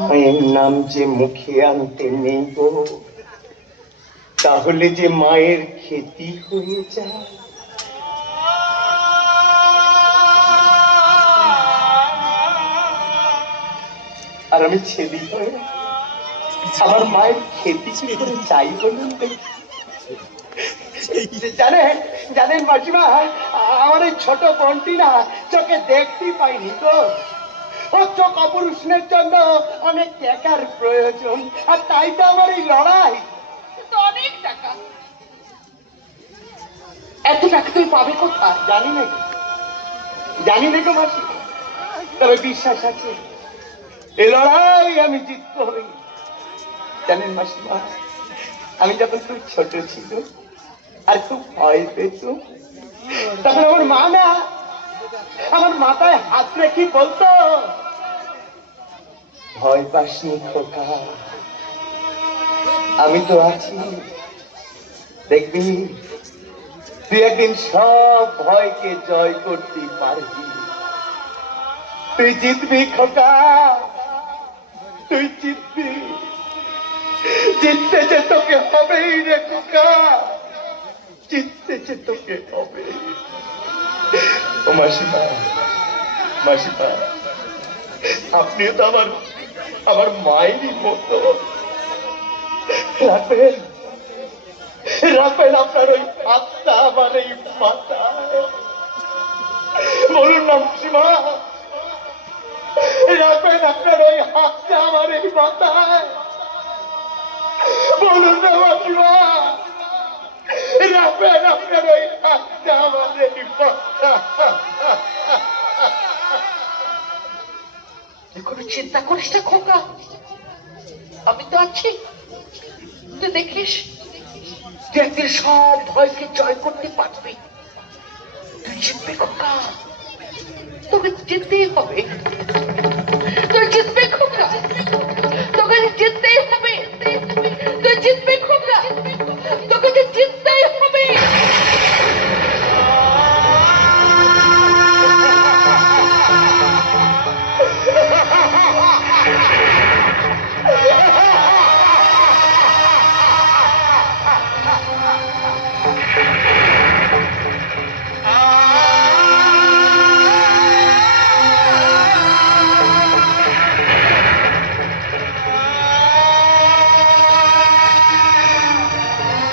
মায়ের নাম যে মুখে আনতে নেই গো, তাহলে যে মায়ের ক্ষতি হয়ে যায়। আর আমি ছেলে হয়ে আমার মায়ের ক্ষতি কি করে চাই বলুন দেখি। জানেন জানেন মাসিমা, আমার এই ছোট বোনটি না চোখে দেখতেই পাইনি তো। ও চোখ অপারেশনের জন্য অনেক টাকার প্রয়োজন, আর তাই তো আমার এই লড়াই। অনেক টাকা, এত টাকা তুমি পাবে কোথায়? জানি না গো মাসি, তবে বিশ্বাস আছে এই লড়াই আমি জিততে হবে। জানেন মাসিমা, আমি যখন খুব ছোট ছিল আর খুব ভয় পেত, তখন আমার মা না আমার মাথায় হাত রেখে বলতো, ভয় পাসনি খোকা, আমি তো আছি, দেখবি তুই একদিন সব ভয়কে জয় করতে পারবি, তুই জিতবি খোকা, তুই জিতবি, জিততে যে তোকে হবেই রে খোকা, জিততে যে তোকে হবে। ও মাসিমা, মাসিমা, আপনিও তো আমার মায়েরই মতো। রাখবেন রাখবেন আপনার ওই হাতটা আমার এই মাথায়। বলুন না মাসিমা, রাখবেন আপনার ওই হাতটা আমার এই মাথায়। বলুন না মাসিমা, রাখবেন আপনার ওই হাতটা আমার এই মাথায়। কোনো চিন্তা করিস না খোকা, আমি তো আছি। তুই দেখিস তুই একদিন সব ভয়কে জয় করতে পারবি, তুই জিতবি খোকা, তোকে জিততেই হবে, তুই জিতবে খোকা, তোকে জিততেই হবে, তুই জিতবে খোকা, তোকে জিততেই হবে।